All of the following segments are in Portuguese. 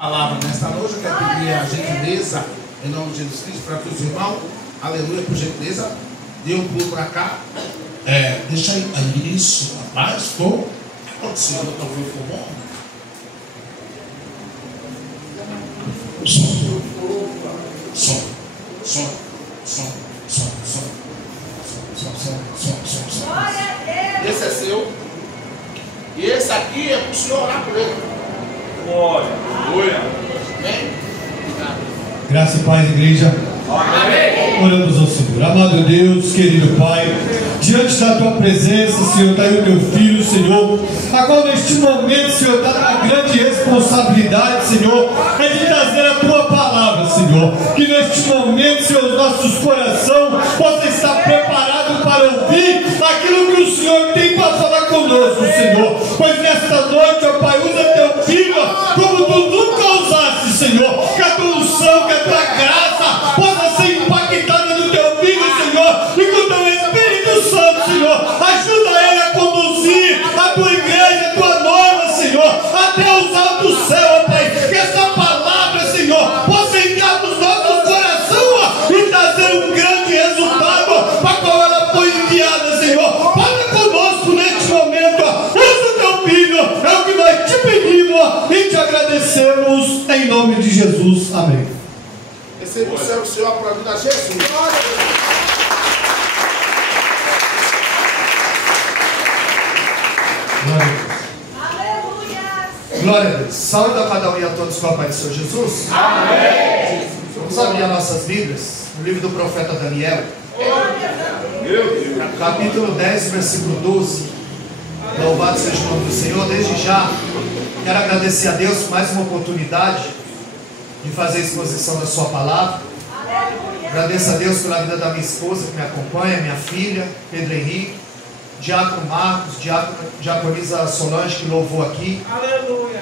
Palavra nesta noite, eu quero pedir a gentileza, em nome de Jesus Cristo, para que os irmãos, aleluia, por gentileza, dê um pulo para cá. Deixa aí, isso, rapaz, ficou. O que aconteceu? Talvez ficou bom. Som. Esse é seu. E esse aqui é para o senhor orar por ele. Glória. Amém? Graça e paz, igreja. Amém. Oramos ao Senhor. Amado Deus, querido Pai, diante da Tua presença, Senhor, está aí o Teu Filho, Senhor, a qual neste momento, Senhor, está na grande responsabilidade, Senhor, é de trazer a Tua palavra, Senhor. Que neste momento, Senhor, os nossos corações possam estar preparados para ouvir aquilo que o Senhor tem para falar conosco, Senhor. Pois nesta noite, ó Pai, usa Teu Filho como Tu nunca usaste, Senhor. Que a Tua unção, que a Tua graça possa ser impactada no Teu Filho, Senhor, e com o Teu Espírito Santo, Senhor. Ajuda Ele a conduzir a Tua igreja, a Tua noiva, Senhor, até os altos do céu, ó Pai. Que essa palavra, Senhor, possa entrar nos nossos corações, ó, e trazer um grande resultado para qual ela foi enviada, Senhor. Fala conosco neste momento, ó. Usa o Teu Filho, é o que nós te pedimos, ó, e te agradecemos em nome de Jesus. Amém. Receba o céu, Senhor, para a vida de Jesus. Glória a Deus. Aleluia! Glória a Deus. Saúde a cada um e a todos com a paz do Senhor Jesus. Amém. Vamos abrir as nossas Bíblias no livro do profeta Daniel, Meu Deus. capítulo 10, versículo 12. Louvado seja o nome do Senhor. Desde já quero agradecer a Deus por mais uma oportunidade de fazer a exposição da sua palavra. Agradeço a Deus pela vida da minha esposa que me acompanha, minha filha, Pedro Henrique, Diácono Marcos, Diaconisa Solange, que louvou aqui, Aleluia.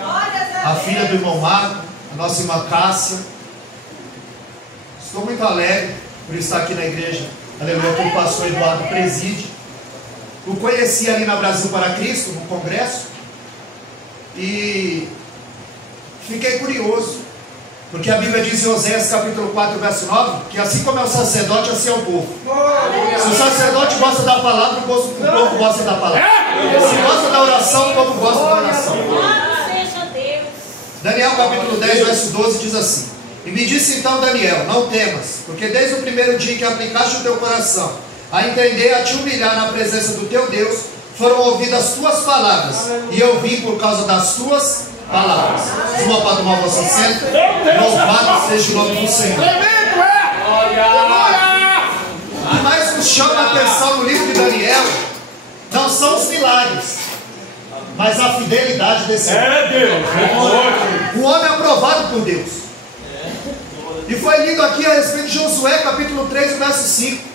a filha do irmão Marco, a nossa irmã Cássia. Estou muito alegre por estar aqui na igreja, aleluia, que o pastor Eduardo preside. O conheci ali na Brasil para Cristo, no congresso, e fiquei curioso, porque a Bíblia diz em Oséias capítulo 4, verso 9, que assim como é o sacerdote, assim é o povo. Se o sacerdote gosta da palavra, o povo gosta da palavra. Se gosta da oração, o povo gosta da oração. Daniel capítulo 10, verso 12 diz assim: E me disse então Daniel, não temas, porque desde o primeiro dia que aplicaste o teu coração a entender, a te humilhar na presença do teu Deus, foram ouvidas as tuas palavras, e eu vim por causa das tuas palavras. Uma para tomar vossa assento. Louvado seja o nome do Senhor. O que mais nos chama a atenção no livro de Daniel não são os milagres, mas a fidelidade desse homem. É Deus. Um homem aprovado por Deus. E foi lido aqui a respeito de Josué, capítulo 3, verso 5.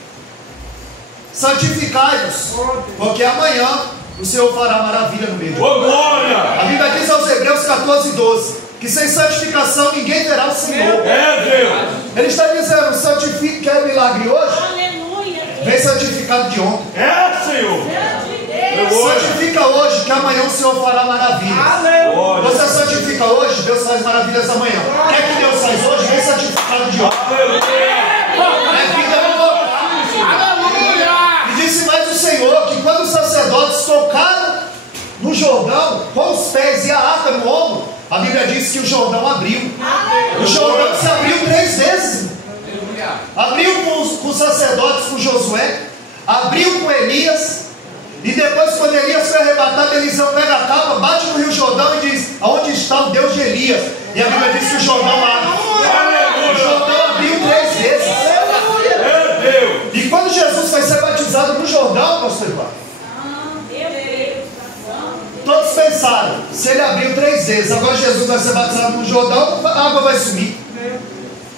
Santificai-vos, porque amanhã o Senhor fará maravilha no meio de Ô, glória. A Bíblia diz aos Hebreus 14, 12, que sem santificação ninguém verá o Senhor. É Deus. Ele está dizendo: santifique, quer o milagre hoje? Aleluia! Vem santificado de ontem. É, Senhor. Santifica hoje, que amanhã o Senhor fará maravilhas. Glória. Você santifica hoje, Deus faz maravilhas amanhã. Quer que Deus faz hoje? Vem santificado de ontem. É vida nova. E disse mais o Senhor que quando os sacerdotes tocaram no Jordão com os pés e a arca no ombro, a Bíblia diz que o Jordão abriu. O Jordão se abriu 3 vezes. Abriu com os sacerdotes, com Josué, abriu com Elias, e depois, quando Elias foi arrebatado, Eliseu pega a capa, bate no Rio Jordão e diz: aonde está o Deus de Elias? E a Bíblia diz que o Jordão abre. O Jordão abriu 3 vezes. É Deus. E quando Jesus foi ser batizado no Jordão, pastor Eduardo, todos pensaram: se ele abriu 3 vezes, agora Jesus vai ser batizado no Jordão, a água vai sumir.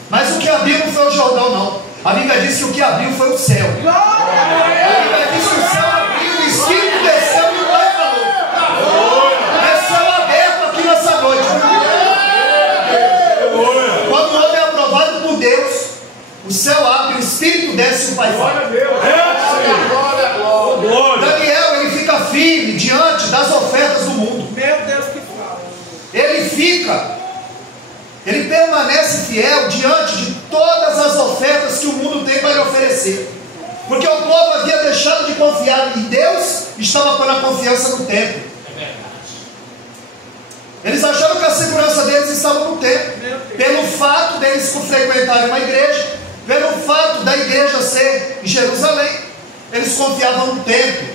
Mas o que abriu não foi o Jordão, não. A Bíblia diz que o que abriu foi o céu. A Bíblia diz que o céu abriu, o Espírito desceu e o Pai falou. É céu aberto aqui nessa noite. Quando o homem é aprovado por Deus, o céu abre, o Espírito desce e o Pai fala. Daniel, ele fica firme diante das ofertas do mundo. Meu Deus, que fala. Ele fica ele permanece fiel diante de todas as ofertas que o mundo tem para lhe oferecer. Porque o povo havia deixado de confiar em Deus, estava pondo a confiança no templo. Eles achavam que a segurança deles estava no templo. Pelo fato deles frequentarem uma igreja, pelo fato da igreja ser em Jerusalém, eles confiavam no templo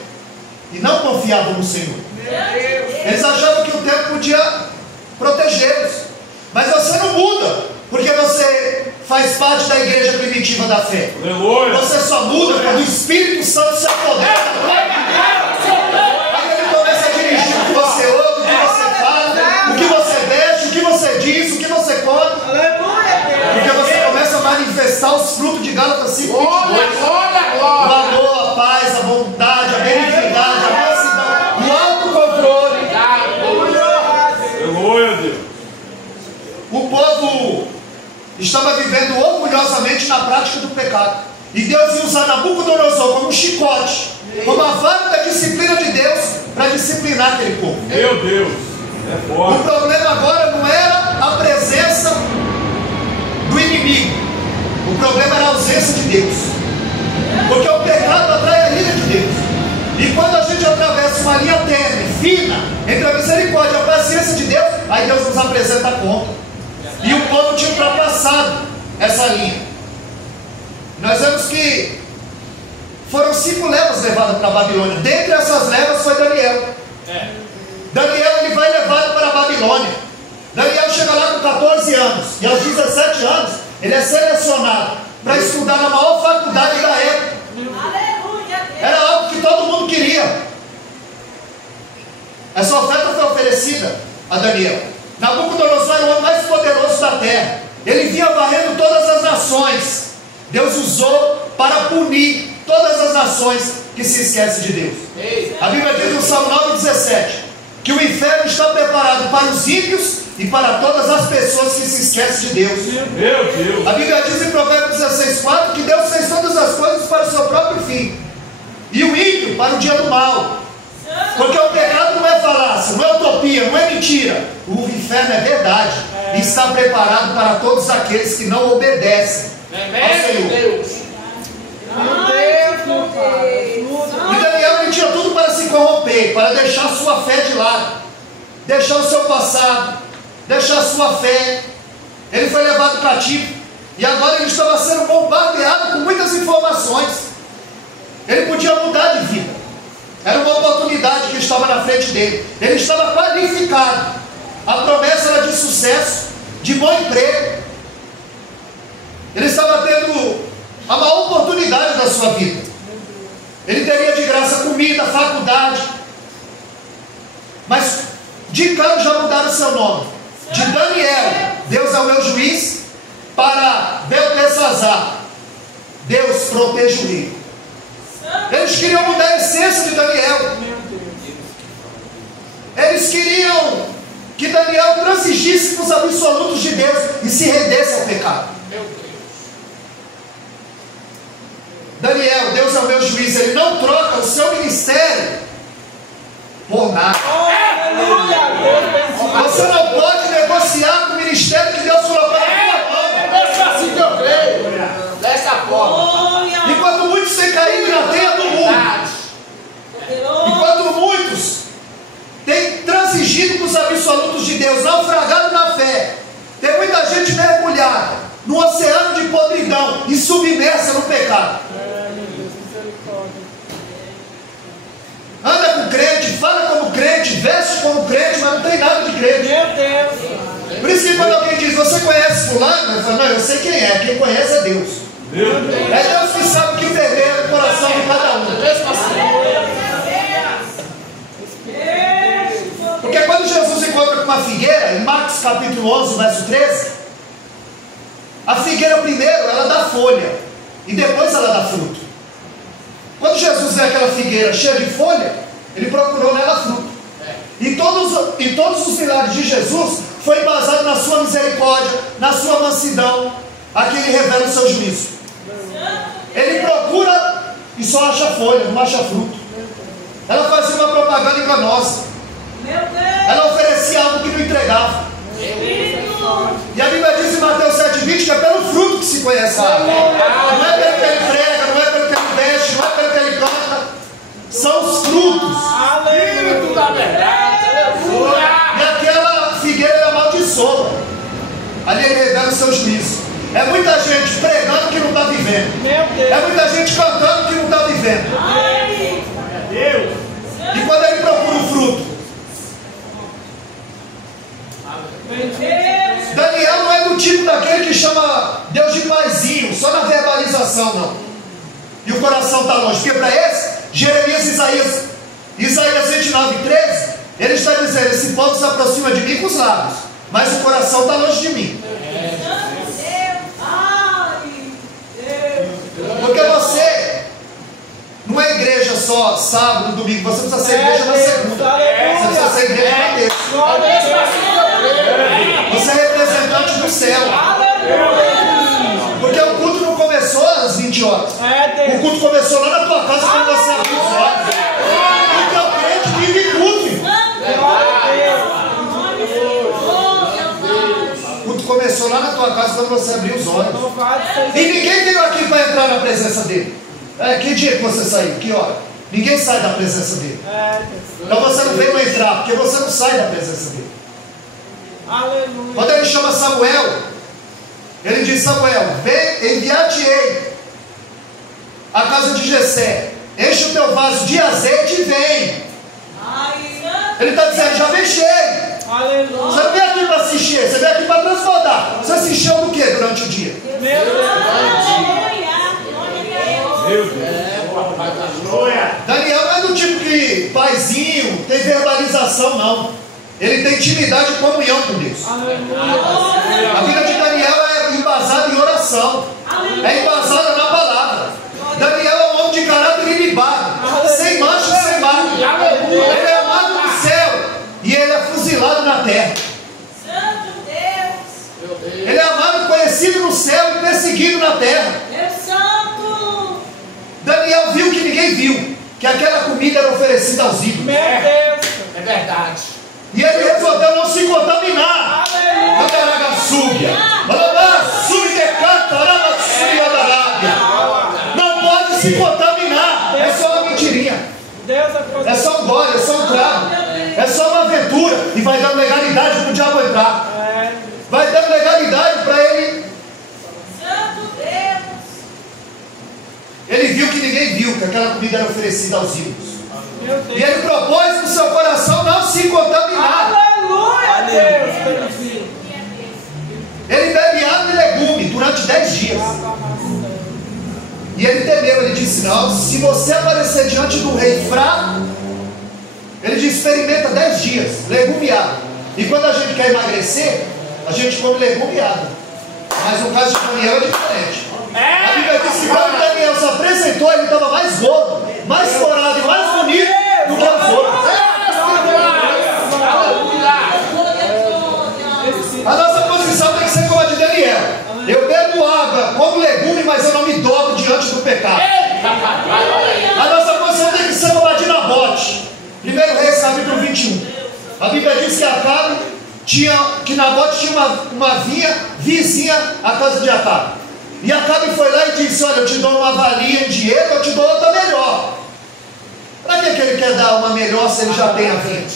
e não confiavam no Senhor. Eles achavam que o templo podia protegê-los. Mas você não muda porque você faz parte da igreja primitiva da fé. Aleluia. Você só muda quando o Espírito Santo se apodera. Aí ele começa a dirigir o que você ouve, o que você fala, o que você veste, o que você diz, o que você come. Porque você começa a manifestar os frutos de Gálatas 5:22. O amor, a paz, a bondade, a benignidade, a mansidão, o autocontrole. Aleluia, Deus. O povo estava vivendo orgulhosamente na prática do pecado. E Deus ia usar Nabucodonosor como um chicote, como a vara da disciplina de Deus para disciplinar aquele povo. Meu Deus. É O forte. problema agora não era a presença do inimigo. O problema era a ausência de Deus. Porque o pecado atrai a ira de Deus. E quando a gente atravessa uma linha tênue, fina, entre a misericórdia e a paciência de Deus, aí Deus nos apresenta a conta. E o povo tinha ultrapassado essa linha. Nós vemos que foram 5 levas levadas para a Babilônia. Dentre essas levas foi Daniel. Daniel ele vai levado para a Babilônia. Daniel chega lá com 14 anos. E aos 17 anos ele é selecionado para estudar na maior faculdade da época. Era algo que todo mundo queria. Essa oferta foi oferecida a Daniel. Nabucodonosor era o homem mais poderoso da terra. Ele vinha varrendo todas as nações. Deus usou para punir todas as nações que se esquecem de Deus. A Bíblia diz no Salmo 9,17 que o inferno está preparado para os ímpios e para todas as pessoas que se esquecem de Deus. Meu Deus. A Bíblia diz em Provérbios 16,4 que Deus fez todas as coisas para o seu próprio fim, e o ímpio para o dia do mal. Porque o pecado não é falácia, não é utopia, não é mentira. O inferno é verdade. E está preparado para todos aqueles que não obedecem ao Senhor. E Daniel ele tinha tudo para se corromper, para deixar sua fé de lado, deixar o seu passado, deixar a sua fé. Ele foi levado cativo e agora ele estava sendo bombardeado com muitas informações. Ele podia mudar de vida. Era uma oportunidade que estava na frente dele. Ele estava qualificado. A promessa era de sucesso, de bom emprego. Ele estava tendo a maior oportunidade da sua vida. Ele teria de graça comida, faculdade. Mas de cara já mudaram o seu nome. De Daniel, Deus é o meu juiz, para Beltesazar, Deus proteja o rei. Eles queriam mudar a essência de Daniel. Eles queriam que Daniel transigisse com os absolutos de Deus e se rendesse ao pecado. Daniel, Deus é o meu juiz, ele não troca o seu ministério por nada. Você não pode negociar com o ministério que Deus colocou na sua mão. Assim que eu creio. Dessa forma. Enquanto muitos têm caído na teia do mundo, enquanto muitos têm transigido com os absolutos de Deus, naufragado na fé, tem muita gente mergulhada no oceano de podridão e submersa no pecado. Anda com crente, fala como crente, veste como crente, mas não tem nada de crente. Meu Deus. Por isso que quando alguém diz, você conhece fulano? Eu falo, não, eu sei quem é, quem conhece é Deus. Meu Deus. É Deus que sabe o que ferver no coração de cada um. Porque quando Jesus encontra com uma figueira, em Marcos capítulo 11, verso 13, a figueira primeiro, ela dá folha, e depois ela dá fruto. Quando Jesus vê aquela figueira cheia de folha, ele procurou nela fruto. E todos os milagres de Jesus foi embasado na sua misericórdia, na sua mansidão. Aqui ele revela o seu juízo. Ele procura e só acha folha, não acha fruto. Ela fazia uma propaganda enganosa. Ela oferecia algo que não entregava. E a Bíblia se conhece Rabi. Não é pelo que ele prega, não é pelo que ele veste, não é pelo que ele canta. São os frutos. Espírito da verdade. Aleluia. E aquela figueira era amaldiçoa. Ali ele revela o seu juízo. É muita gente pregando que não está vivendo. É muita gente cantando que não está vivendo. Deus. E quando ele procura o fruto? Daniel não é do tipo daquele que chama Deus de paizinho, só na verbalização, não. E o coração está longe. Porque para esse, Jeremias e Isaías 29:13, ele está dizendo: esse povo se aproxima de mim com os lábios, mas o coração está longe de mim. Porque você não é igreja só sábado, domingo, você precisa ser igreja na segunda, você precisa ser igreja na terça. Você é representante do céu. Porque o culto não começou às 20 horas. O culto começou lá na tua casa quando você abriu os olhos. Porque o crente vive culto. O culto começou lá na tua casa quando você abriu os olhos. E ninguém veio aqui para entrar na presença dele. Que dia que você saiu? Que hora? Ninguém sai da presença dele. Então você não veio entrar, porque você não sai da presença dele. Aleluia. Quando ele chama Samuel, ele diz: Samuel, vem, enviar-te-ei à casa de Jessé, enche o teu vaso de azeite e vem. Ele está dizendo: já vem cheio. Aleluia. Você não vem aqui para se encher, você vem aqui para transbordar. Você se encheu do que durante o dia? Meu Deus. Daniel não é do tipo que paizinho, tem verbalização, não. Ele tem intimidade e comunhão com Deus. Aleluia. A vida de Daniel é embasada em oração, é embasada na palavra. Daniel é um homem de caráter ilibado, sem mancha e sem marca. Ele é amado no céu e ele é fuzilado na terra. Ele é amado e conhecido no céu e perseguido na terra. Daniel viu que ninguém viu, que aquela comida era oferecida aos ídolos. Meu Deus. É verdade. E ele resolveu não se contaminar. Não pode se contaminar. É só uma mentirinha. É só um gole, é só um trago. É só uma aventura. E vai dando legalidade para o diabo entrar. Vai dando legalidade para ele. Ele viu que ninguém viu, que aquela comida era oferecida aos ídolos. E ele propôs no seu coração não se contaminar. Aleluia, Deus. Ele bebe água e legume durante 10 dias. E ele temeu, ele disse: não, se você aparecer diante do rei fraco, ele disse: experimenta 10 dias, legume e água. E quando a gente quer emagrecer, a gente come legume e água. Mas no caso de Daniel é diferente. A Bíblia diz que quando Daniel se apresentou, ele estava mais gordo, mais corado e mais bonito do que os outros. A nossa posição tem que ser como a de Daniel. Eu bebo água, como legume, mas eu não me dobro diante do pecado. A nossa posição tem que ser como a de Nabote. 1 Reis capítulo 21. A Bíblia diz que Nabote tinha uma vinha vizinha à casa de Acabe. E Acabe foi lá e disse: olha, eu te dou uma valia em dinheiro, eu te dou outra melhor. Para que ele quer dar uma melhor se ele já tem a vinha?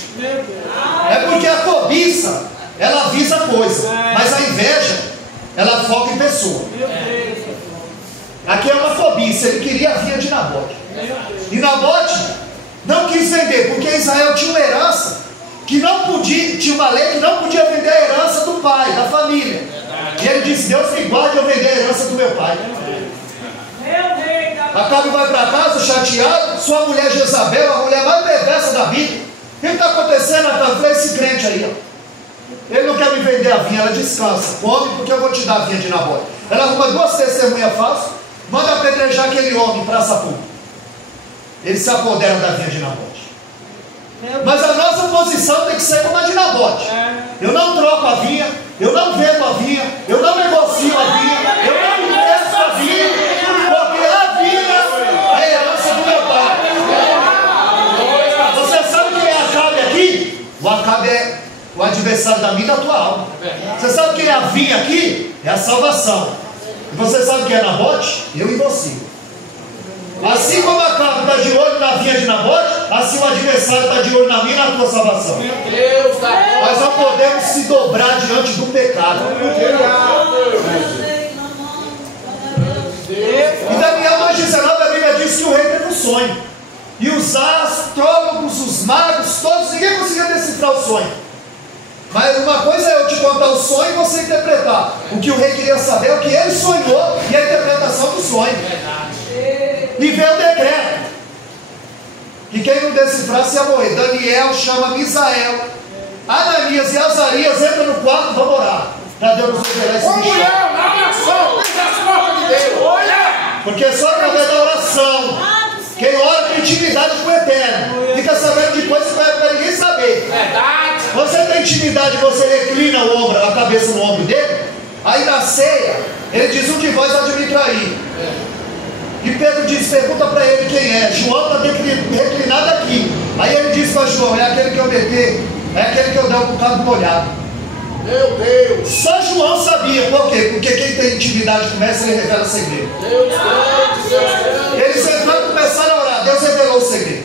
É porque a cobiça, ela visa coisa, mas a inveja, ela foca em pessoa. Aqui é uma cobiça, ele queria a vinha de Nabote. E Nabote não quis vender, porque Israel tinha uma herança que não podia, tinha uma lei que não podia vender a herança do pai, da família. E ele disse: Deus me guarde eu vender a herança do meu pai. Acabe vai para casa chateado, sua mulher Jezabel, a mulher mais perversa da Bíblia. O que está acontecendo? Ela falou: esse crente aí, ó, ele não quer me vender a vinha. Ela: descansa, come, porque eu vou te dar a vinha de Nabote. Ela arruma 2 testemunhas falsas, manda apedrejar aquele homem em praça pública. Eles se apoderam da vinha de Nabote. Mas a nossa posição tem que ser como a de Nabote. Eu não troco a vinha, eu não vendo a vinha, eu não negocio a vinha, eu não investo a vinha, porque a vinha é a herança do meu pai. Você sabe quem é Acabe aqui? O Acabe é o adversário da minha e da tua alma. Você sabe quem é a vinha aqui? É a salvação. E você sabe quem é Nabote? Eu e você. Assim como a cabra está de olho na vinha de Nabote, assim o adversário está de olho na minha e na tua salvação. Deus, Nós não podemos se dobrar diante do pecado. Em Daniel 2,19 a Bíblia diz que o rei teve um sonho. E os astrólogos, os magos, todos, ninguém conseguia decifrar o sonho. Mas uma coisa é eu te contar o sonho e você interpretar. O que o rei queria saber é o que ele sonhou e a interpretação do sonho. E veio o decreto. E quem não decifrasse ia morrer. Daniel chama Misael, Ananias e Azarias, entra no quarto, vamos orar. Para Deus nos revelar esse mistério. Porque só através da oração, quem ora tem intimidade com o Eterno. Fica sabendo de coisas que não é para ninguém saber. Você tem intimidade, você reclina o ombro, a cabeça no ombro dele. Aí na ceia, ele diz: um de vós há de me trair. E Pedro diz: pergunta para ele quem é. João está reclinado aqui. Aí ele diz para João: é aquele que eu meter, é aquele que eu der um bocado molhado. Meu Deus. Só João sabia. Por quê? Porque quem tem intimidade com o mestre, ele revela segredo. Eles entraram e começaram a orar. Deus revelou o segredo.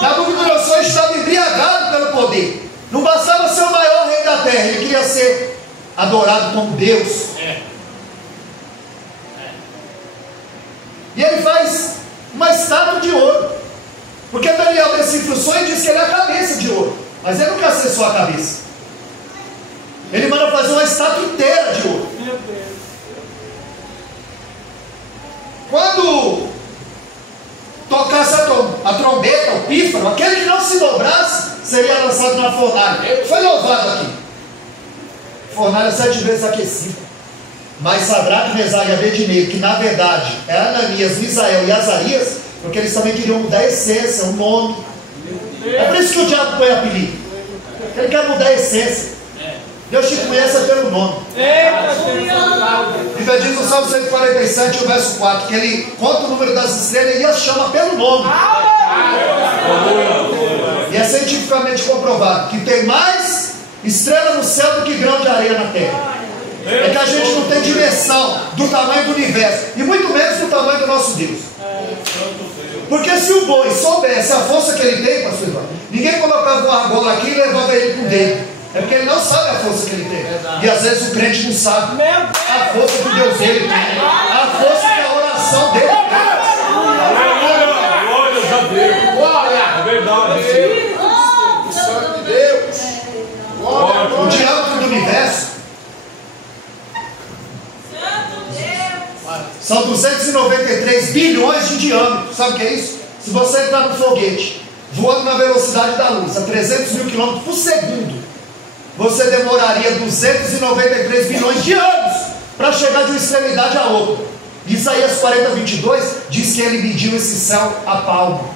Nabucodonosor estava embriagado pelo poder. Não bastava ser o maior rei da terra, ele queria ser adorado como Deus. E ele faz uma estátua de ouro. Porque Daniel decifra o sonho e diz que ele é a cabeça de ouro. Mas ele não quer ser só a cabeça. Ele manda fazer uma estátua inteira de ouro. Quando tocasse a trombeta, o pífaro, aquele que não se dobrasse, seria lançado na fornalha. Foi louvado aqui. Fornalha 7 vezes aquecida. Mas Sadraque, Mesaque e Abednego, que na verdade é Ananias, Misael e Azarias, porque eles também queriam mudar a essência, o nome. É por isso que o diabo põe apelido. Ele quer mudar a essência. Deus te conhece pelo nome. Bíblia diz no Salmo 147, o verso 4, que ele conta o número das estrelas e as chama pelo nome. E é cientificamente comprovado que tem mais estrela no céu do que grão de areia na terra. É que a gente não tem dimensão do tamanho do universo, e muito menos do tamanho do nosso Deus. Porque se o boi soubesse a força que ele tem, pastor Eduardo, ninguém colocava uma argola aqui e levava ele com o dedo. É porque ele não sabe a força que ele tem. E às vezes o crente não sabe a força que Deus dele tem, a força que a oração dele tem. Glória a Deus. Glória. É verdade. Santo de Deus. O diâmetro do universo são 293 bilhões de diâmetro. Sabe o que é isso? Se você entrar no foguete voando na velocidade da luz a 300 mil km por segundo, você demoraria 293 bilhões de anos para chegar de uma extremidade a outra. Isaías 40, 22 diz que ele mediu esse céu a palmo.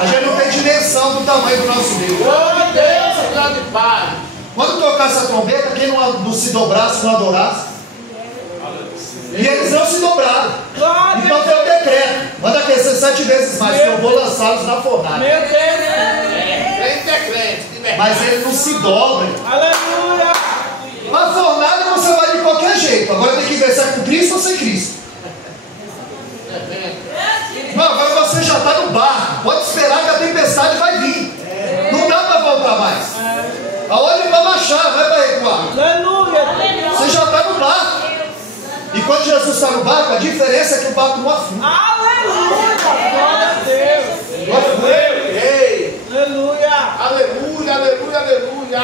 A gente não tem dimensão do tamanho do nosso Deus. Glória a Deus, grande Pai. Quando tocasse a trombeta, quem não se dobrasse, não adorasse. E eles não se dobraram. Então tem o decreto: manda aquecer 7 vezes mais, que eu vou lançá-los na fornalha. Crente é crente, de verdade. Mas ele não se dobra. Aleluia. Na fornalha você vai de qualquer jeito. Agora tem que ver se é com Cristo ou sem Cristo. Não, agora você já está no barco. Pode esperar que a tempestade vai vir. Não dá para voltar mais. Aonde vai baixar, não é para recuar. Aleluia. Você já está no barco. E quando Jesus está no barco, a diferença é que o barco não afunda. Aleluia. Glória a Deus. Ei. Aleluia. Aleluia, aleluia, aleluia.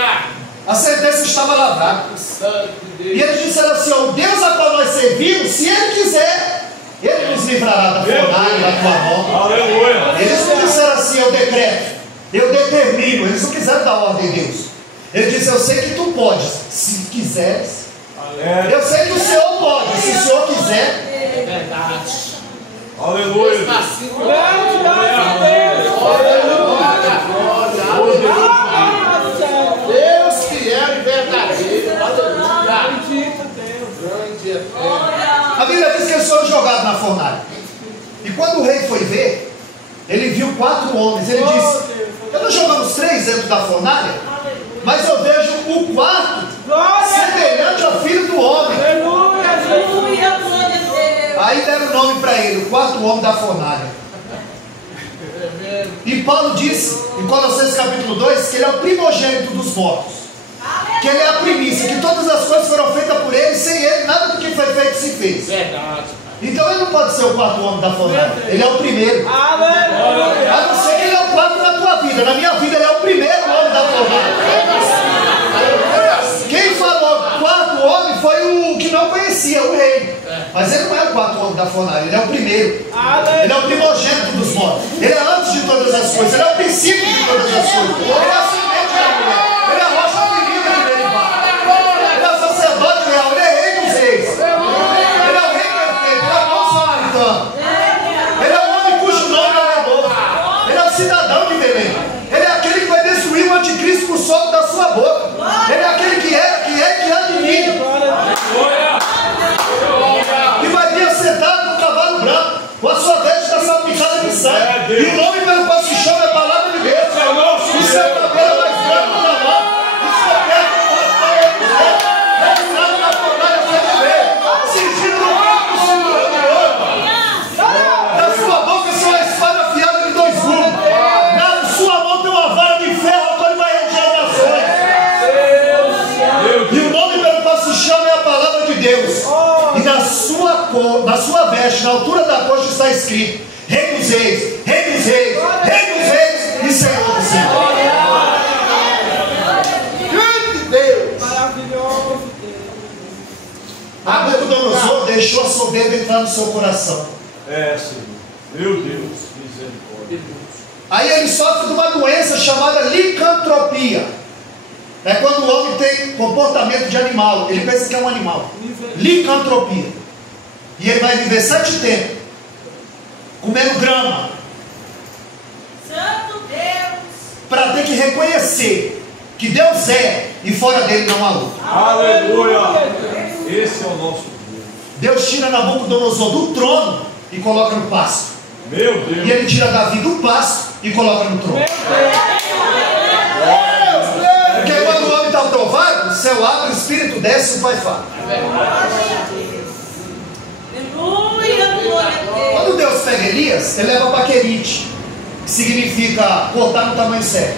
A sentença estava lavrada. Santo de E Deus. eles disseram assim: ó, o Deus a qual nós servimos, se Ele quiser, Ele nos livrará da fornalha, da tua mão. Aleluia. Eles não disseram assim: eu decreto, eu determino. Eles não quiseram dar ordem a Deus. Ele disse: eu sei que tu podes, se quiseres. Eu sei que o Senhor pode, se o Senhor quiser. É verdade. Aleluia. Glória a Deus. Glória, glória, aleluia. Deus fiel e verdadeiro. Aleluia. Bendito Deus. Grande eterno. A Bíblia diz que eles foram jogados na fornalha. E quando o rei foi ver, ele viu 4 homens. Ele disse: eu não jogamos 3 dentro da fornalha, mas eu vejo o 4 semelhante ao filho do homem. Aleluia, Jesus. Aí deram o nome para ele, o quarto homem da fornalha. E Paulo disse, em Colossenses capítulo 2, que ele é o primogênito dos mortos. Que ele é a primícia, que todas as coisas foram feitas por ele, sem ele nada do que foi feito se fez. Verdade. Então ele não pode ser o quarto homem da fornalha, ele é o primeiro. Aleluia. A não ser que ele é o quarto na tua vida. Na minha vida ele é o primeiro homem da fornalha. Quem falou quarto homem foi o que não conhecia, o rei. Mas ele não é o quarto homem da fornalha, ele é o primeiro. Ele é o primogênito dos mortos. Ele é antes de todas as coisas, ele é o princípio de todas as coisas. Ele é a semente da mulher, ele é a rocha ferida que dele vai. Ele é o sacerdote real, ele é rei dos reis. Ele é o rei perfeito, ele é o bom samaritano. Ele é o homem cujo nome é novo. Ele é o cidadão de Belém. Ele é aquele que vai destruir o anticristo com o sopro da sua boca. Ele é aquele que é, que há de vir. E vai vir assentado no cavalo branco, com a sua veste está salpicada de sangue. E o nome pelo qual se chama é a palavra de Deus. O seu cabelo é mais branco que a mão. E seu pé como o rapaz do céu. Retirado na fornalha sem ver. Cingido no corpo, segurando o ouro. Da sua boca são a espada afiada de 2 gumes. Na sua mão tem uma vara de ferro, quando vai reger as nações. E o nome pelo qual se chama é a palavra de Deus. E na sua veste, na altura da coxa, está escrito: Rei dos reis, Rei dos reis, Rei dos reis e Senhor dos senhores. Grande Deus! Maravilhoso Deus. Nabucodonosor deixou a soberba entrar no seu coração. É, Senhor. Meu Deus, misericórdia. Aí ele sofre de uma doença chamada licantropia. É quando o homem tem comportamento de animal. Ele pensa que é um animal. Licantropia. E ele vai viver 7 tempos comendo grama, Santo Deus. para ter que reconhecer que Deus é e fora dele não há outro. Aleluia. Esse é o nosso Deus. Deus tira Nabucodonosor do trono e coloca no pasto. Meu E Deus. ele tira Davi do pasto e coloca no trono. Porque quando o homem está provado, o céu abre, o espírito desce e o pai fala. Aleluia, glória a Deus. Quando Deus pega Elias, ele leva para Querite, que significa cortar no tamanho certo.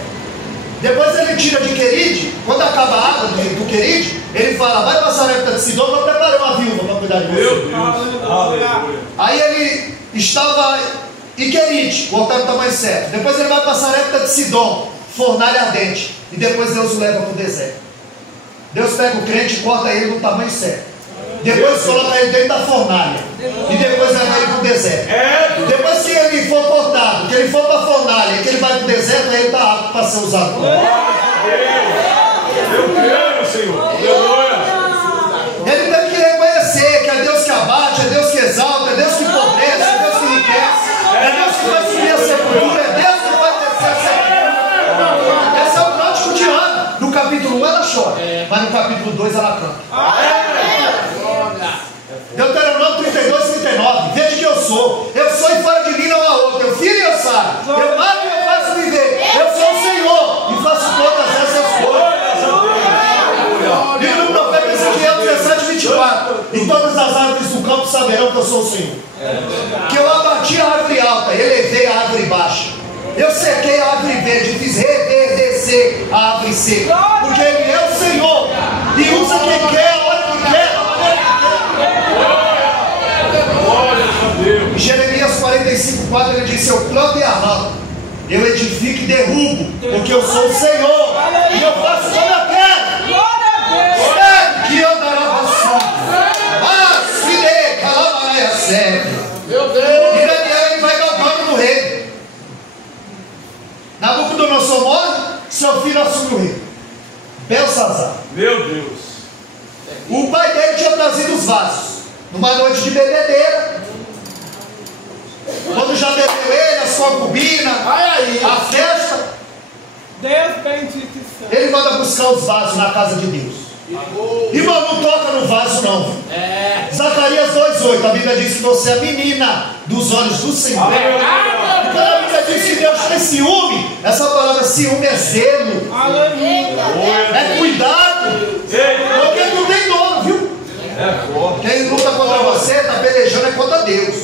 Depois ele tira de Querite, quando acaba a água do Querite, ele fala: vai para Sarepta de Sidom, para preparar uma viúva para cuidar de você. Meu Deus. Aleluia. Aí ele estava em Querite, cortando o tamanho certo. Depois ele vai para Sarepta de Sidom, fornalha ardente. E depois Deus o leva para o deserto. Deus pega o crente e corta ele no tamanho certo. Depois coloca ele dentro da fornalha. E depois leva ele para o deserto. Depois que ele for cortado, que ele for para a fornalha e que ele vai para o deserto, aí ele está apto para ser usado por Deus. Eu creio, Senhor. Aleluia. Ele tem que reconhecer que é Deus que abate, é Deus que exalta, é Deus que empobrece, é Deus que enriquece, é Deus que vai subir a sepultura, é Deus que vai descer a sepultura. Esse é o cântico de Ana. No capítulo 1 ela chora, mas no capítulo 2 ela canta. Deuteronômio 32, 39. Veja que eu sou e fora de mim não há outro. Eu filho e eu saio. Eu mato e eu faço viver. Eu sou o Senhor e faço todas essas coisas. Livro do profeta Ezequiel 17, 24. E todas as árvores do campo saberão que eu sou o Senhor. Que eu abati a árvore alta e elevei a árvore baixa. Eu sequei a árvore verde e fiz reverdecer a árvore seca. Porque Ele é o Senhor e usa quem quer, a hora que quer, a maneira que quer. Em Jeremias 45, 4 ele disse: eu planto e arranco, eu edifico e derrubo, porque eu sou o Senhor e eu faço como eu quero. Que eu dará você. Se dê, calamaia sério. Meu Deus. E Daniel ele vai galgando no reino. Nabucodonosor morre, seu filho assume o reino. Belsazar. Meu Deus. O pai dele tinha trazido os vasos numa noite de bebedeira. Quando já bebeu ele, as concubinas, a festa, Deus bendito seja. ele manda buscar os vasos na casa de Deus. Irmão, não toca no vaso não. Zacarias 2,8, a Bíblia diz que você é a menina dos olhos do Senhor. E quando a Bíblia diz que Deus tem ciúme, essa palavra ciúme é zelo, é cuidado. Porque não tem dono, viu? É forte. Quem luta contra você está pelejando é contra Deus.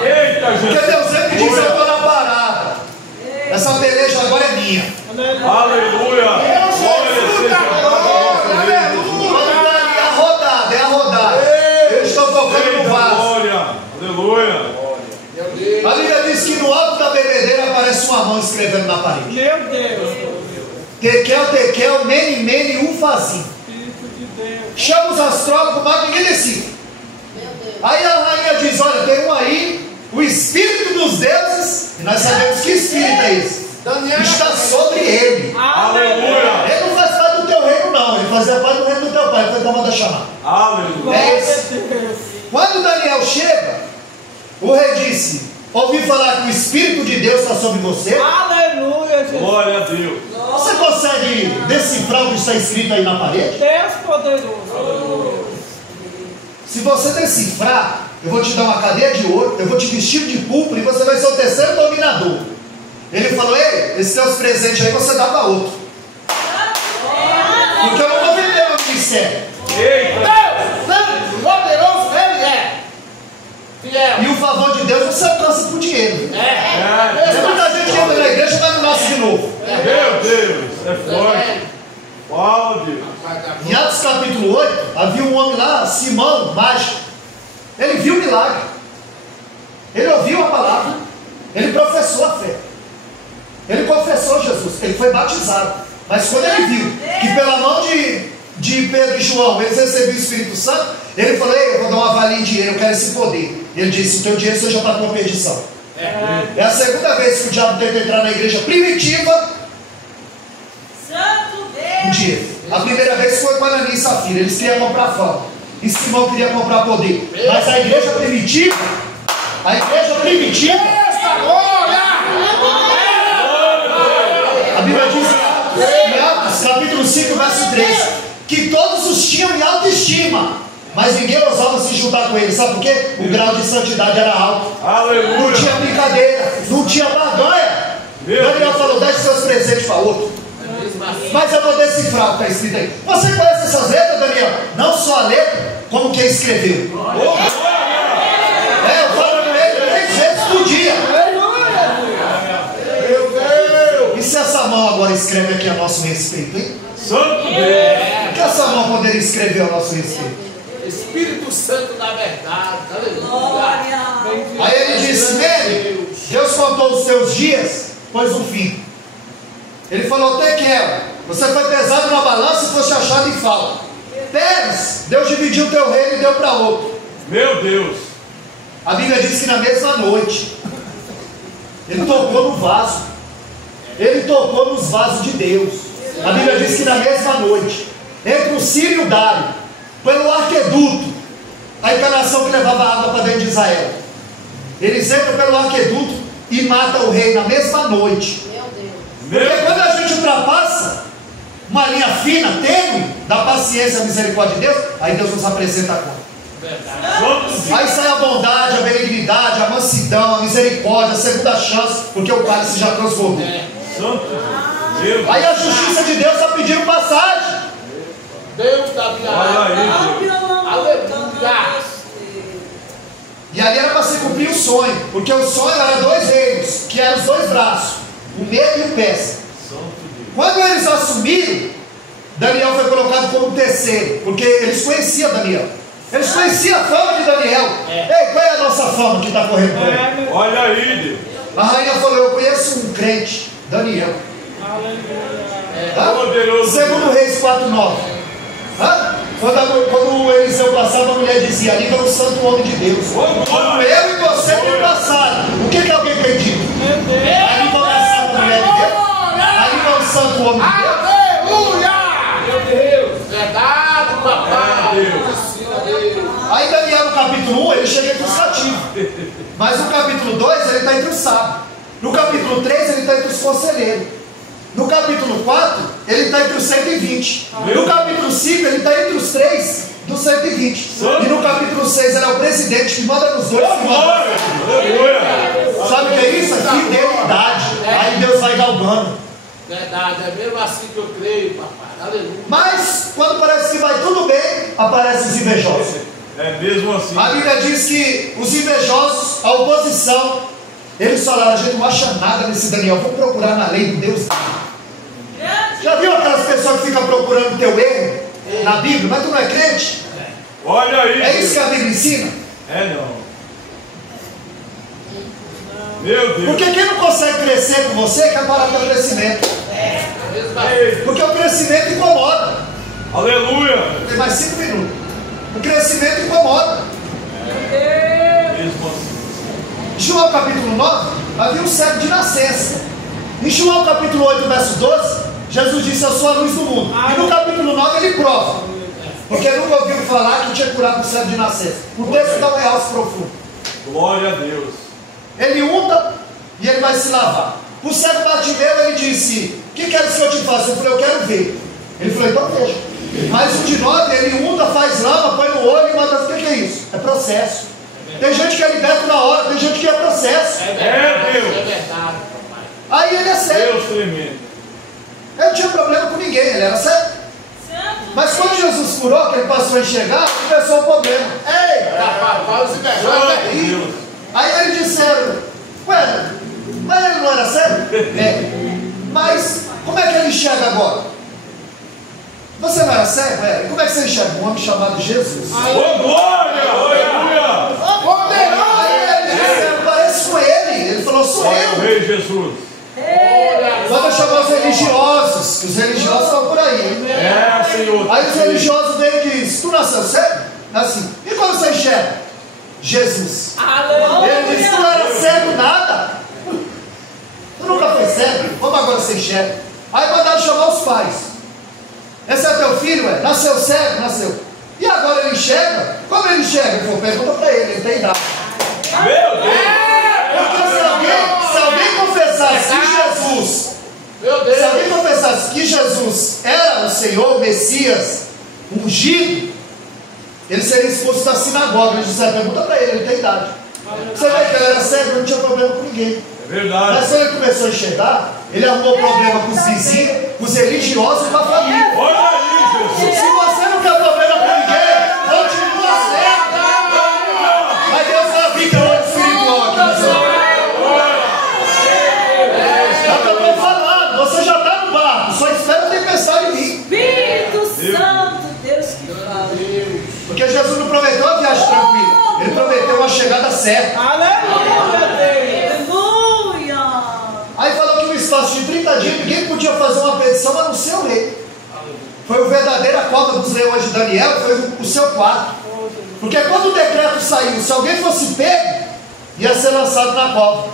Eita, Porque Jesus. Deus sempre diz: eu estou na parada. Essa peleja agora é minha. Aleluia. Glória seja a É a rodada. Eu estou tocando no vaso. glória. Aleluia. A Bíblia diz que no alto da bebedeira aparece uma mão escrevendo na parede. Meu Deus. Tekel, mene, ufazim. Espírito de Deus. Chama os astrólogos, mas ninguém decide. Aí a rainha diz: olha, tem um aí, o espírito dos deuses, e nós sabemos que espírito é esse. Está sobre ele. Aleluia. Ele não faz parte do teu reino, não. Ele fazia parte do reino do teu pai. Ele foi que manda chamar. Aleluia. É esse. Quando Daniel chega, o rei disse: ouvi falar que o Espírito de Deus está sobre você. Aleluia, Jesus. Glória a Deus. Você consegue decifrar o que está escrito aí na parede? Deus poderoso. Se você decifrar, eu vou te dar uma cadeia de ouro, eu vou te vestir de púrpura e você vai ser o terceiro dominador. Ele falou: ei, esses teus presentes aí você dá para outro. Porque eu não vou vender meu ministério. Eita. Deus, poderoso ele é. Fiel. E o favor de Deus você alcança por dinheiro. Tem muita gente que entra na igreja, mas não nasce de novo. Meu Deus. É forte. Fala, Deus. Em Atos capítulo 8, havia um homem lá, Simão, mágico. Ele viu o milagre. Ele ouviu a palavra. Ele professou a fé. Ele confessou Jesus. Ele foi batizado. Mas quando ele viu que pela mão de Pedro e João eles recebiam o Espírito Santo, ele falou: ei, eu vou dar uma valia em dinheiro, eu quero esse poder. Ele disse: o teu dinheiro seja para a tua perdição. É a segunda vez que o diabo tenta entrar na igreja primitiva Santo com Deus. dinheiro. A primeira vez foi com Ananias e Safira. Eles queriam comprar fama. E Simão queria comprar poder. Mas a igreja primitiva, a Bíblia diz em Atos capítulo 5, verso 3, que todos os tinham em autoestima, mas ninguém ousava se juntar com eles. Sabe por quê? O grau de santidade era alto. Não Aleluia. tinha brincadeira, não tinha barganha. Daniel falou: deixe seus presentes para outro. Mas eu vou decifrar o que está escrito aí. Você conhece essas letras, Daniel? Não só a letra, como quem escreveu. Eu falo com ele 3 vezes por dia. E se essa mão agora escreve aqui a nosso respeito, hein? Santo Deus. O que essa mão poderia escrever a nosso respeito? Espírito Santo na verdade. Aleluia. Glória. Aí ele disse: nele, Deus contou os seus dias, pôs um fim. Ele falou: Tekel, você foi pesado na balança e foste achado em falta. Pérez, Deus dividiu o teu reino e deu para outro. Meu Deus. A Bíblia diz que na mesma noite ele tocou no vaso. Ele tocou nos vasos de Deus. A Bíblia diz que na mesma noite, entre o Sírio e o Dário, pelo arqueduto, a encarnação que levava água para dentro de Israel, eles entram pelo arqueduto e matam o rei na mesma noite. Porque quando a gente ultrapassa uma linha fina, tênue, da paciência e misericórdia de Deus, aí Deus nos apresenta a conta. Aí sai a bondade, a benignidade, a mansidão, a misericórdia, a segunda chance, porque o cálice já transformou. Santo Deus. Aí a justiça de Deus está pedindo passagem. Deus da minha Olha alma. aí, Aleluia. E ali era para se cumprir o sonho, porque o sonho era 2 reinos, que eram os 2 braços, o Medo e o Persa. Quando eles assumiram, Daniel foi colocado como terceiro, porque eles conheciam Daniel. Eles conheciam a fama de Daniel. Ei, qual é a nossa fama que está correndo por aí? Olha aí, Deus. A rainha falou: eu conheço um crente, Daniel. Poderoso. Segundo Reis 4:9. Quando o Eliseu passava, a mulher dizia: ali vai o santo homem de Deus. Como eu e você tem passado. O que alguém tem dito? Ali vai a santa mulher de Deus. Ali vai o santo homem de Deus. Aleluia. Meu Deus. Verdade, papai. Deus. Aí Daniel no capítulo 1 ele chega entre os cativos. Mas no capítulo 2 ele está entre os sábios. No capítulo 3 ele está entre os conselheiros. No capítulo 4 ele está entre os 120. No capítulo 5 ele está entre os 3 dos 120. E no capítulo 6 ele é o presidente que manda nos 2. Sabe o que é isso? É fidelidade. Aí Deus vai galgando. Verdade, é mesmo assim que eu creio, papai. Aleluia. Mas quando parece que vai tudo bem, aparecem os invejosos. É mesmo assim. A Bíblia diz que os invejosos, a oposição, eles falaram: a gente não acha nada nesse Daniel, vou procurar na lei do Deus. Já viu aquelas pessoas que ficam procurando o teu erro na Bíblia, mas tu não é crente? Olha aí. É isso que a Bíblia ensina? É não. Meu Deus. Porque quem não consegue crescer com você quer parar teu crescimento. Porque o crescimento incomoda. Aleluia. Tem mais 5 minutos. O crescimento incomoda. Mesmo assim. Em João capítulo 9, havia um cego de nascença. Em João capítulo 8, verso 12, Jesus disse: eu sou a luz do mundo. E no capítulo 9 ele prova, porque nunca ouviu falar que tinha curado o cego de nascença. O texto dá um realce profundo. Glória a Deus. Ele unta e ele vai se lavar. O cego Bartimeu, ele disse: o que queres que eu te faça? Eu falei: eu quero ver. Ele falou: então veja. Mas o de 9, ele unta, faz lama, põe no olho e manda. O que é isso? É processo. Tem gente que é liberto na hora, tem gente que é processo. É Deus. É verdade. Aí ele é cego. Deus tremendo. Ele não tinha problema com ninguém, ele era cego. Mas quando Jesus curou, que ele passou a enxergar, começou o problema. Ei! Fala os Glória a Deus. Aí eles disseram: ué, mas ele não era cego? É. Mas como é que ele enxerga agora? Você não era cego? É. E como é que você enxerga? Um homem chamado Jesus. Ô glória! Aleluia! Aí eles disseram: parece com ele. Ele falou: sou Glória ao eu. Rei Jesus. Quando chamou os religiosos, que os religiosos estão por aí. É, Senhor. Aí os religiosos vêm e dizem: tu nasceu cego? Assim. E como você enxerga? Jesus. Ele disse: tu não era cego nada. Tu nunca foi cego. Como agora você enxerga? Aí mandaram chamar os pais. Esse é teu filho, é? Nasceu cego? Nasceu. E agora ele enxerga? Como ele enxerga? Ele falou: pergunta para ele tem idade. Meu Deus. Porque se alguém confessasse que Jesus, Meu se alguém Deus. confessasse que Jesus era o Senhor, o Messias, ungido, ele seria expulso da sinagoga. Ele disse: pergunta para ele tem idade. Você vê que ele era cego, não tinha problema com ninguém. É verdade. Mas quando ele começou a enxergar, ele arrumou problema com os vizinhos, com os religiosos e com a família. Olha aí, Se Jesus. você não quer problema com ninguém, continua cego. Mas Deus vai vir pelo olho espiritual aqui no céu. É o que eu estou falando. Você já está no barco, só espera a tempestade vir. Espírito Santo, Deus que fala. Porque Jesus não prometeu a viagem tranquila, ele prometeu uma chegada certa. Aleluia, Deus. Aleluia. Aí falou que no espaço de 30 dias ninguém podia fazer uma petição a não ser o rei. Foi o verdadeiro a cova dos leões de Daniel, foi o seu quarto. Porque quando o decreto saiu, se alguém fosse pego, ia ser lançado na cova.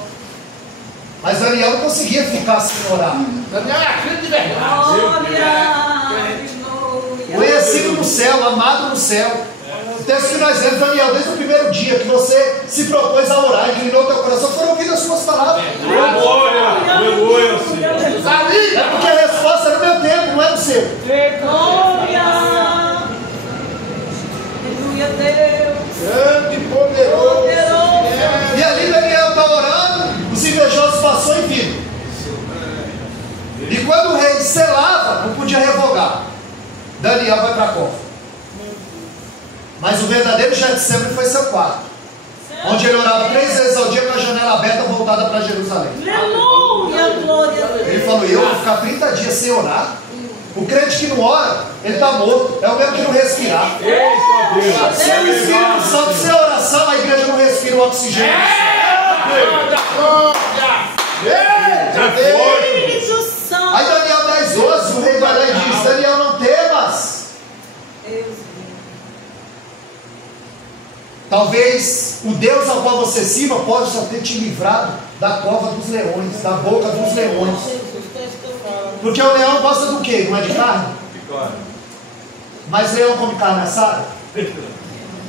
Mas Daniel não conseguia ficar sem orar. Daniel é filho de verdade. Glória. Conhecido no céu, amado no céu. O texto que nós lemos, Daniel, desde o primeiro dia que você se propôs a orar, inclinou teu coração, foram ouvidas as suas palavras. Ô glória. Aleluia, Senhor. Sabia? É porque a resposta era o meu tempo, não era o seu. Glória. Aleluia, Deus. Grande e poderoso. Poderoso. E ali Daniel está orando, os invejosos passou e viram. E quando o rei selava, não podia revogar. Daniel vai para a cova. Mas o verdadeiro Getsemane foi seu quarto, onde ele orava 3 vezes ao dia com a janela aberta voltada para Jerusalém. Aleluia, glória a Deus. Ele falou: eu vou ficar 30 dias sem orar. O crente que não ora, ele está morto. É o mesmo que não respirar. Eita Deus. Se o Espírito Santo sem oração, a igreja não respira o oxigênio. Espírito Santo. Aí Daniel 10:12, o rei vai lá e diz: Daniel, não temas. Deus. Talvez o Deus ao qual você sirva possa ter te livrado da cova dos leões, da boca dos leões. Porque o leão gosta do quê? Não é de carne? Mas o leão come carne assada?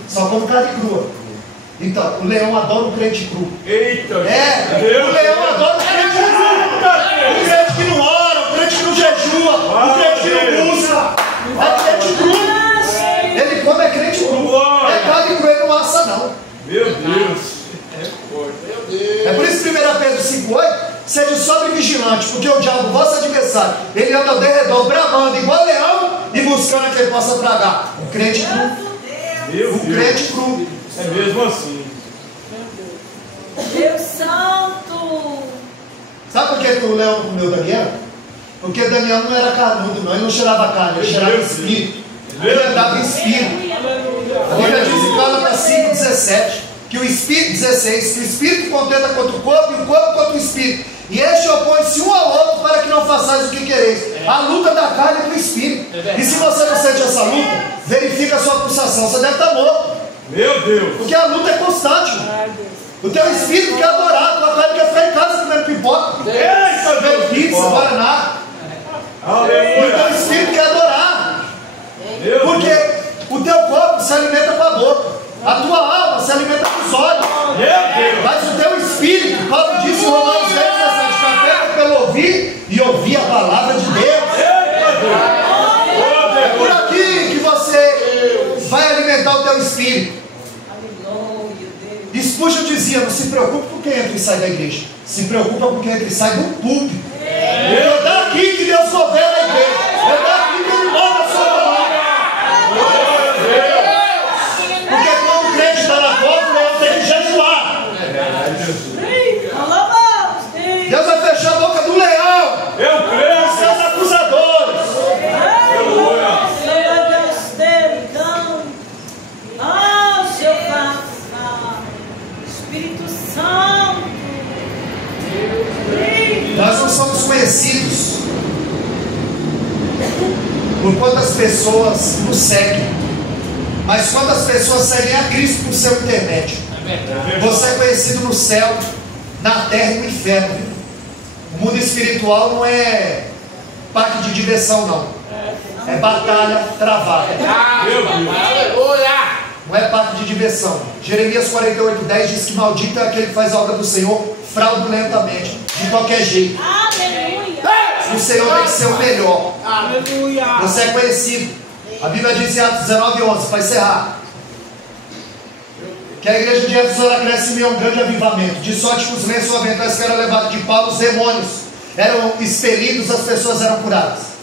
Só come carne crua. Então, o leão adora o crente cru. Eita. É, Deus. o leão adora o crente cru. O crente que não ora, o crente que não jejua, o crente que não busca. É crente cru. Ele come é crente cru. É carne crua, ele não assa não. Meu Deus. É por isso que 1 Pedro 5:8, seja sobre vigilante, porque o diabo, vosso adversário, ele anda ao derredor, bramando igual leão e buscando a quem possa tragar. O crente cru. Meu O Deus. crente cru. É mesmo assim. Deus Santo. Sabe por que o leão comeu Daniel? Porque Daniel não era carnudo, não. Ele não cheirava carne, ele cheirava espírito. Ele andava em espírito. A Bíblia diz em Gálatas 5,17 que o espírito, 16, que o espírito contenda contra o corpo e o corpo contra o espírito. E este opõe-se um ao outro para que não façais o que quereis. A luta da carne é do espírito. E se você não sente essa luta, verifica a sua pulsação. Você deve estar morto. Meu Deus. Porque a luta é constante. O teu espírito quer adorar, a tua carne quer ficar em casa comendo pipoca, Eita, comendo pizza, guaraná. O Aleluia. teu espírito quer adorar. Meu Porque Deus. o teu corpo se alimenta com a boca, a tua alma se alimenta com os olhos. Meu Deus. Mas o teu espírito, Paulo disse em Romanos 10,17, café pelo ouvir e ouvir a palavra de Deus. Eita, Deus. Oh, É por Deus. aqui que você vai alimentar o teu espírito. Spurgeon dizia: não se preocupe com quem entra e sai da igreja, se preocupa com quem entra e sai do púlpito. É daqui que Deus governa a igreja, é daqui que Ele manda a sua palavra. Porque quando o crente está na cova, ele tem que jejuar. Deus vai fechar a boca do leão, Eu creio. dos seus acusadores. Espírito Santo. Nós não somos conhecidos por quantas pessoas nos seguem, mas quantas pessoas seguem a Cristo por seu intermédio. Você é conhecido no céu, na terra e no inferno. O mundo espiritual não é parque de diversão, não. É batalha travada. Aleluia. Não é parque de diversão. Jeremias 48:10 diz que maldito é aquele que faz a obra do Senhor fraudulentamente, de qualquer jeito. Aleluia. O Senhor tem que ser o melhor. Aleluia. Você é conhecido. A Bíblia diz em Atos 19:11, para encerrar, que a igreja de Éfeso ela cresce em meio a um grande avivamento, de sorte que os lenços aventais que eram levados de Paulo, os demônios eram expelidos, as pessoas eram curadas.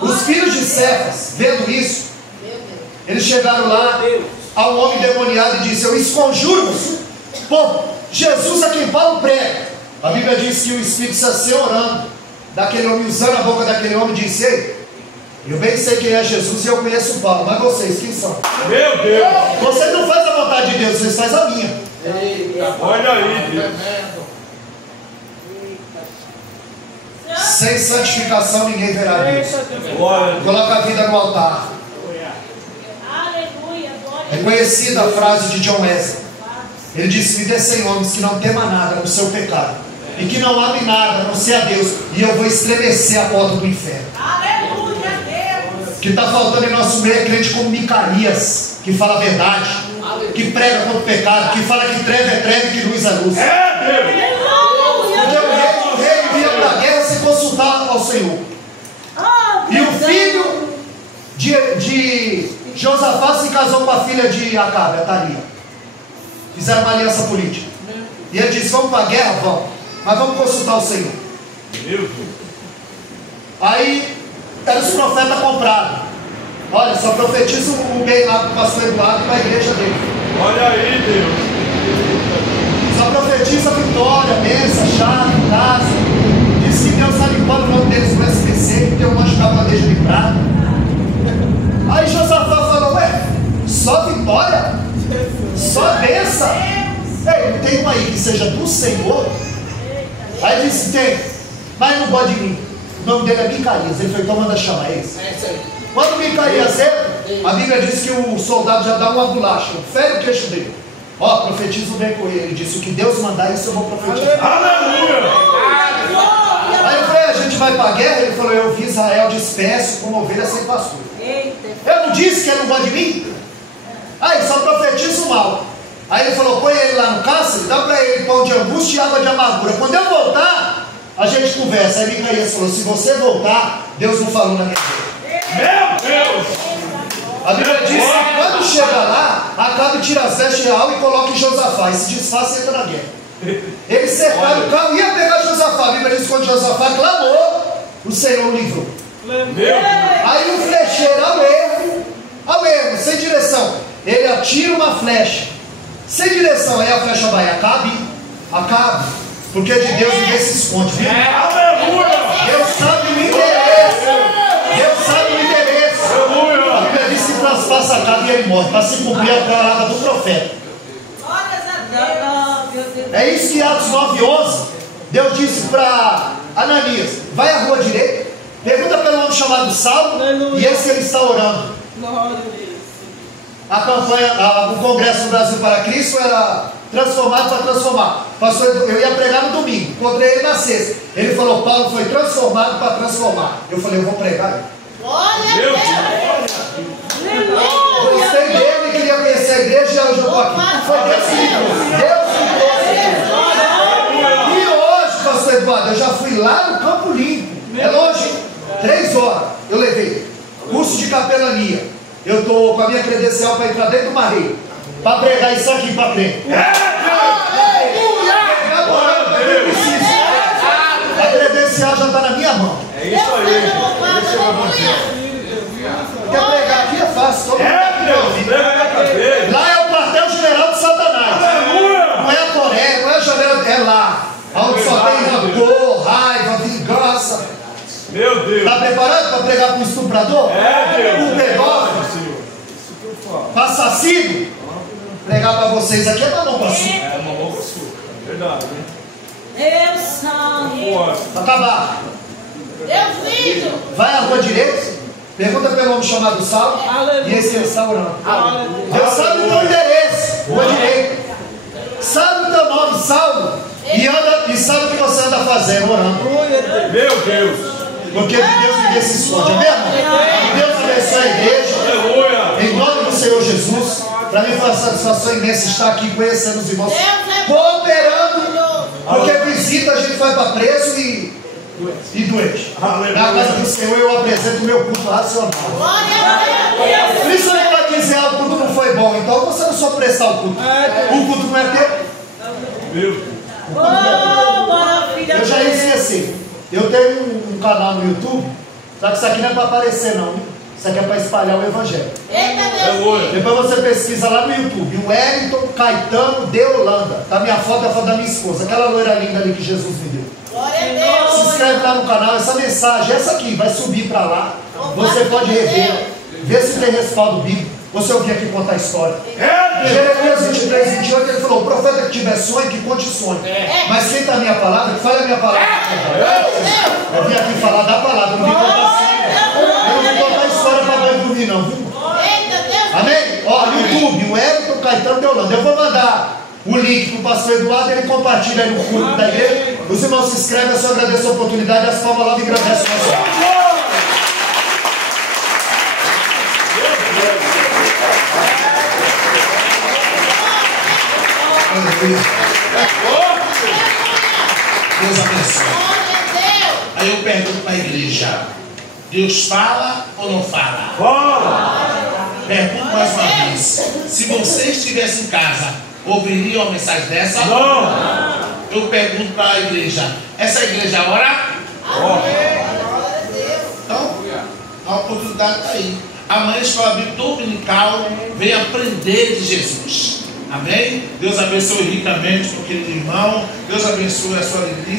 Os filhos de Cefas, vendo isso, eles chegaram lá a um homem demoniado e disse: eu esconjuro-vos por Jesus a quem Paulo prega. A Bíblia diz que o Espírito se assim orando daquele homem, usando a boca daquele homem, disse: ei, eu bem sei quem é Jesus e eu conheço Paulo, mas vocês quem são? Meu Deus. Vocês não fazem a vontade de Deus, vocês fazem a minha. Olha aí, Deus. Sem santificação ninguém verá Deus. Glória. Coloca a vida no altar. Aleluia. É conhecida a frase de John Wesley. Ele disse: me dê 100 homens que não temam nada no seu pecado e que não amem nada a não ser a Deus, e eu vou estremecer a porta do inferno. Aleluia, Deus. O que está faltando em nosso meio é crente como Micaías, que fala a verdade, que prega contra o pecado, que fala que treva é treva e que luz é luz. É, Deus. Porque o rei ia para a guerra sem consultar ao Senhor. E o filho de Josafá se casou com a filha de Acabe, Atalia. Fizeram uma aliança política. E ele disse: vamos para a guerra? Vamos. Mas vamos consultar o Senhor. Meu Deus. Aí, eram os profetas comprados. Olha, só profetiza o bem lá para o pastor Eduardo e para a igreja dele. Olha aí, Deus. Só profetiza vitória, bênção, chave, casa. Diz que Deus está limpando o nome deles no SPC, que tem um anjo da bandeja de prata. Aí Josafá falou: ué, só vitória? Só bênção? Ei, não tem uma aí que seja do Senhor? Aí disse: tem, mas não pode vir. O nome dele é Micaías. Ele foi: então manda chamar eles. Quando Micaías entra, a Bíblia diz que o soldado já dá uma bolacha, fere o queixo dele. Ó, profetiza o bem com ele. Ele disse: o que Deus mandar, isso eu vou profetizar. Aleluia. Aí eu falei: a gente vai para a guerra? Ele falou: eu vi Israel disperso como ovelha sem pastor. Eu não disse que ele não gosta de mim? Aí só profetiza o mal. Aí ele falou: põe ele lá no cárcere, dá para ele pão de angústia e água de amargura. Quando eu voltar, a gente conversa. Aí Micaías falou: se você voltar, Deus não falou na minha vida. Meu Deus. A Bíblia diz que quando chega lá, Acabe tira as vestes real e coloca em Josafá, e se desfaz e entra na guerra. Eles cercaram o carro, ia pegar Josafá. A Bíblia diz que quando Josafá clamou, o Senhor o livrou. Meu Deus. Aí o flecheiro, ao erro, sem direção, ele atira uma flecha sem direção, aí a flecha vai, acabe, porque de Deus ninguém se esconde, viu? Deus sabe o endereço, Deus sabe o endereço. A Bíblia diz que transpassa a casa e ele morre, para se cumprir a palavra do profeta. É isso que Atos 9:11, Deus disse para Ananias: vai à rua direita, pergunta pelo homem chamado Saulo, e esse ele está orando. A campanha, o Congresso do Brasil para Cristo era transformado para transformar. Pastor, eu ia pregar no domingo, encontrei ele na sexta. Ele falou: Paulo foi transformado para transformar. Eu falei: eu vou pregar. Gostei dele, queria conhecer a igreja, e hoje eu estou aqui. Foi Deus que me trouxe. Deus me trouxe. E hoje, pastor Eduardo, eu já fui lá no Campo Limpo. É longe, 3 horas. Eu levei curso de capelania. Eu estou com a minha credencial para entrar dentro do marreio, para pregar isso aqui para frente. A credencial já está na minha mão. É isso aí. Quer pregar aqui é fácil. Todo mundo lá é o quartel-general de Satanás. Não é a Coreia, não é a janela, é lá. Onde só tem rancor, raiva, vingança. Meu Deus. Está preparado para pregar para o estuprador? Para o pedófilo? Para assassino? Pregar para vocês aqui é mamão com açúcar. É mamão com açúcar. Verdade, hein? Deus santo. Acabar. Deus filho. Vai à rua direita, pergunta pelo homem chamado Saulo, e esse ele está orando. Deus sabe o teu endereço, rua direita. Sabe o teu nome, Saulo, e sabe o que você anda fazendo, orando. Meu Deus. Porque de Deus ninguém se esconde, amém, irmão? Que Deus abençoe a igreja. Aleluia. Em nome do Senhor Jesus. Para mim foi uma satisfação imensa estar aqui conhecendo os irmãos, cooperando, porque visita a gente vai para preso e doente. Na casa do Senhor eu apresento o meu culto racional. Por isso ele vai dizer: o culto não foi bom, então você não só prestar o culto. O culto não é teu. Meu Deus. Eu já ia esquecer. Eu tenho um canal no YouTube, só que isso aqui não é para aparecer não. Isso aqui é para espalhar o Evangelho. Depois você pesquisa lá no YouTube: o Wellington Caetano de Holanda. A minha foto é a foto da minha esposa, aquela loira linda ali que Jesus me deu. Se inscreve lá no canal, essa mensagem, essa aqui, vai subir para lá. Você pode rever, ver se tem respaldo bíblico. Você ouvir aqui contar a história. Jeremias 23:28, ele falou: o profeta que tiver sonho, que conte sonho. Mas quem está a minha palavra, que fale a minha palavra. Eu vim aqui falar da palavra, não vim contar sonho. Eu não vou contar história para banho dormir, não, viu? Amém? Ó, YouTube, o Wellington Caetano de Holanda. Eu vou mandar o link para o pastor Eduardo, ele compartilha aí no culto da igreja. Os irmãos se inscrevem, eu só agradeço a oportunidade, as palmas logo agradecem o nosso. Deus abençoe. Aí eu pergunto para a igreja: Deus fala ou não fala? Fala. Pergunto mais uma vez: se você estivesse em casa, ouviria uma mensagem dessa? Não. Eu pergunto para a igreja: essa igreja ora? Então, a oportunidade está aí. Amanhã a escola bíblica dominical vem aprender de Jesus. Amém? Deus abençoe ricamente o querido irmão. Deus abençoe a sua alegria.